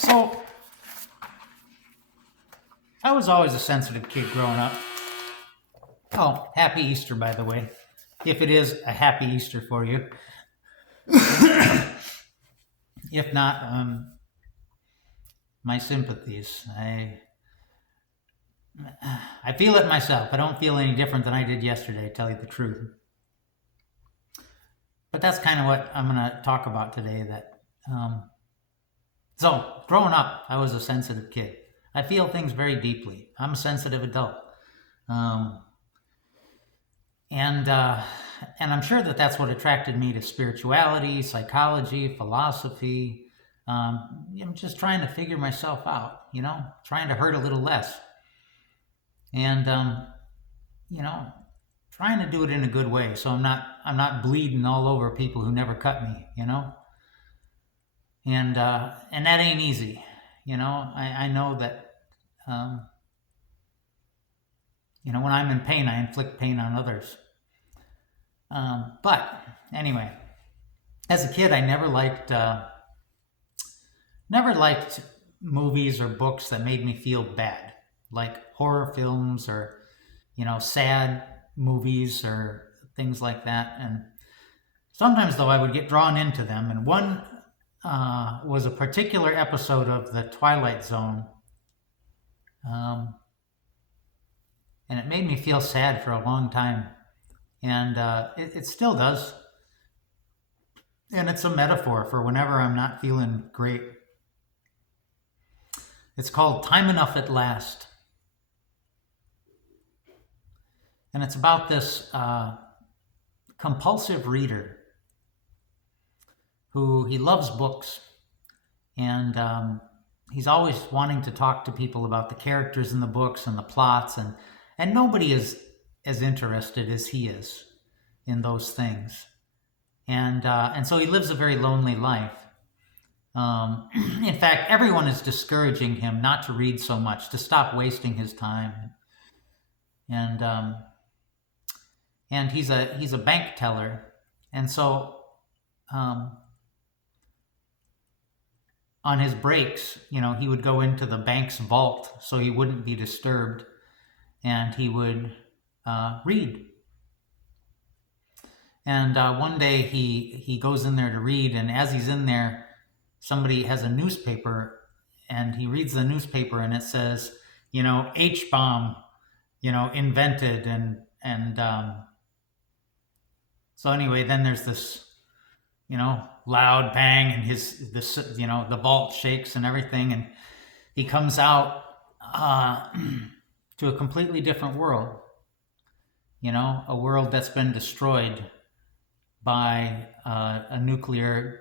So, I was always a sensitive kid growing up. Oh, happy Easter, by the way. If it is a happy Easter for you. If not, my sympathies. I feel it myself. I don't feel any different than I did yesterday, to tell you the truth. But that's kind of what I'm going to talk about today. So, growing up, I was a sensitive kid. I feel things very deeply. I'm a sensitive adult. Um, and I'm sure that that's what attracted me to spirituality, psychology, philosophy. I'm just trying to figure myself out, trying to hurt a little less. And, you know, trying to do it in a good way. So I'm not bleeding all over people who never cut me. And that ain't easy. I know that, um, when I'm in pain, I inflict pain on others. But anyway, as a kid, I never liked movies or books that made me feel bad, like horror films or sad movies or things like that. And sometimes, though, I would get drawn into them. And one was a particular episode of The Twilight Zone, um, and it made me feel sad for a long time. And it still does. And it's a metaphor for whenever I'm not feeling great. It's called Time Enough at Last. And it's about this compulsive reader who he loves books. And he's always wanting to talk to people about the characters in the books and the plots. And nobody is as interested as he is in those things. And so he lives a very lonely life. In fact, everyone is discouraging him not to read so much, to stop wasting his time. And he's a bank teller, and so on his breaks, he would go into the bank's vault so he wouldn't be disturbed, and he would read. And one day he goes in there to read, and as he's in there, somebody has a newspaper, and he reads the newspaper, and it says, H-bomb, invented, and so anyway, then there's this, loud bang, and the vault shakes and everything, and he comes out to a completely different world, a world that's been destroyed by a nuclear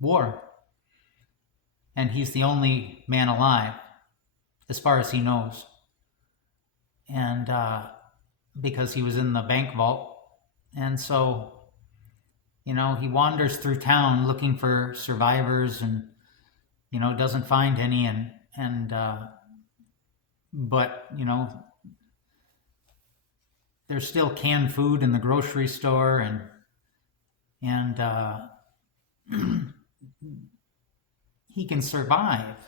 war. And he's the only man alive, as far as he knows. And because he was in the bank vault. And so, he wanders through town looking for survivors and, doesn't find any. But there's still canned food in the grocery store, and he can survive.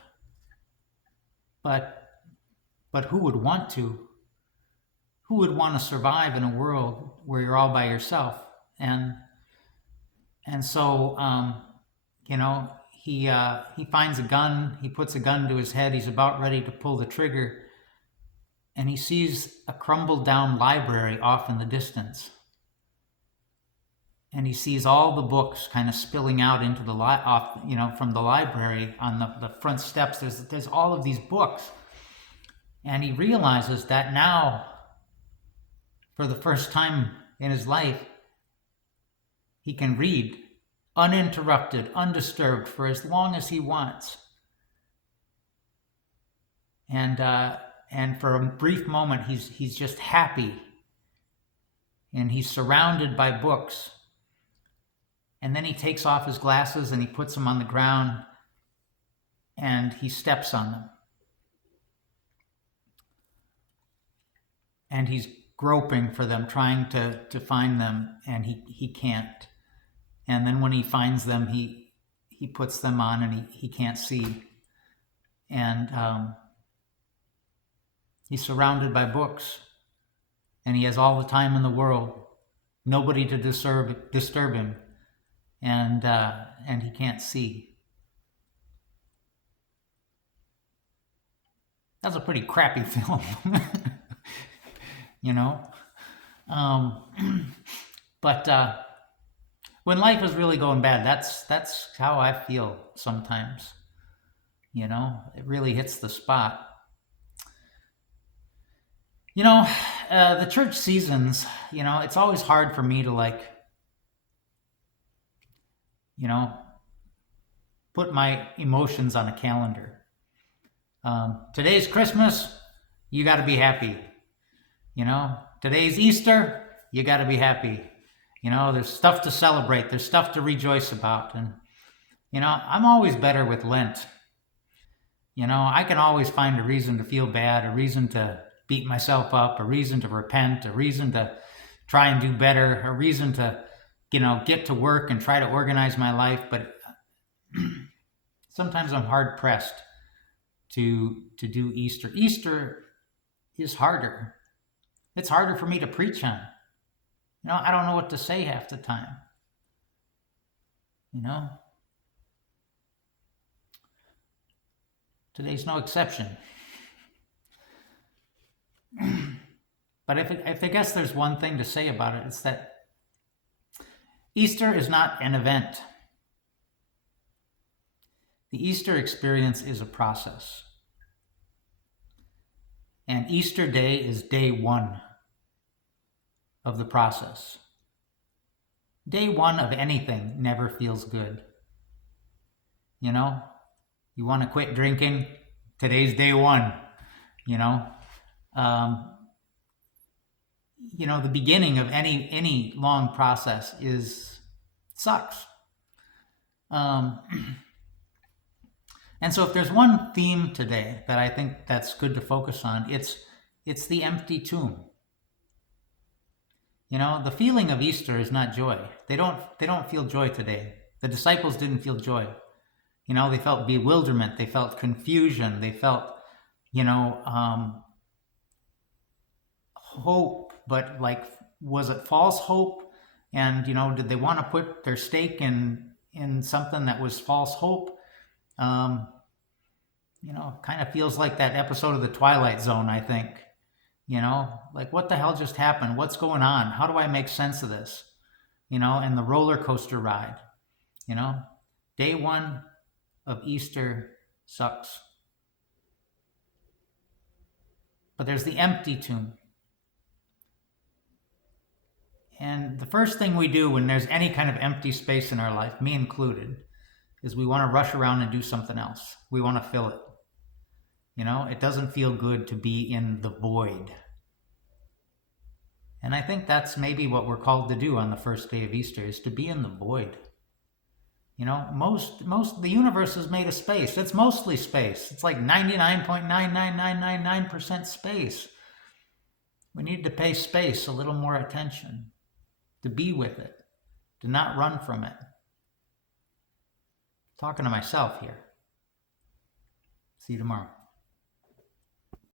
But who would want to? Who would want to survive in a world where you're all by yourself? And so he finds a gun. He puts a gun to his head. He's about ready to pull the trigger, and he sees a crumbled down library off in the distance. And he sees all the books kind of spilling out into from the library on the front steps. There's all of these books. And he realizes that now, for the first time in his life, he can read uninterrupted, undisturbed, for as long as he wants. And for a brief moment, he's just happy. And he's surrounded by books. And then he takes off his glasses and he puts them on the ground, and he steps on them. And he's groping for them, trying to find them, and he can't. And then when he finds them, he he puts them on and he can't see. And he's surrounded by books, and he has all the time in the world, nobody to disturb him, and he can't see. That's a pretty crappy film, you know. But when life is really going bad, that's how I feel sometimes. You know, it really hits the spot. You know, the church seasons, you know, it's always hard for me to like, you know, put my emotions on a calendar. Today's Christmas, you got to be happy. You know, today's Easter, you got to be happy. You know, there's stuff to celebrate. There's stuff to rejoice about. And, you know, I'm always better with Lent. You know, I can always find a reason to feel bad, a reason to beat myself up, a reason to repent, a reason to try and do better, a reason to, you know, get to work and try to organize my life. But sometimes I'm hard pressed to do Easter. Easter is harder. It's harder for me to preach on. You know, I don't know what to say half the time. You know? Today's no exception. But if I guess there's one thing to say about it, it's that Easter is not an event. The Easter experience is a process. And Easter Day is day one of the process. Day one of anything never feels good. You know, you want to quit drinking? Today's day one. You know, the beginning of any long process sucks. And so if there's one theme today that I think that's good to focus on, it's the empty tomb. You know, the feeling of Easter is not joy. They don't feel joy today. The disciples didn't feel joy. You know, they felt bewilderment, they felt confusion, they felt, you know, hope, but like, was it false hope? And, you know, did they want to put their stake in something that was false hope? You know, kind of feels like that episode of The Twilight Zone, I think. You know, like, what the hell just happened? What's going on? How do I make sense of this? You know, and the roller coaster ride. You know, day one of Easter sucks. But there's the empty tomb. And the first thing we do when there's any kind of empty space in our life, me included, is we want to rush around and do something else. We want to fill it. You know, it doesn't feel good to be in the void. And I think that's maybe what we're called to do on the first day of Easter, is to be in the void. You know, most the universe is made of space. It's mostly space. It's like 99.99999% space. We need to pay space a little more attention, to be with it, to not run from it. Talking to myself here. See you tomorrow.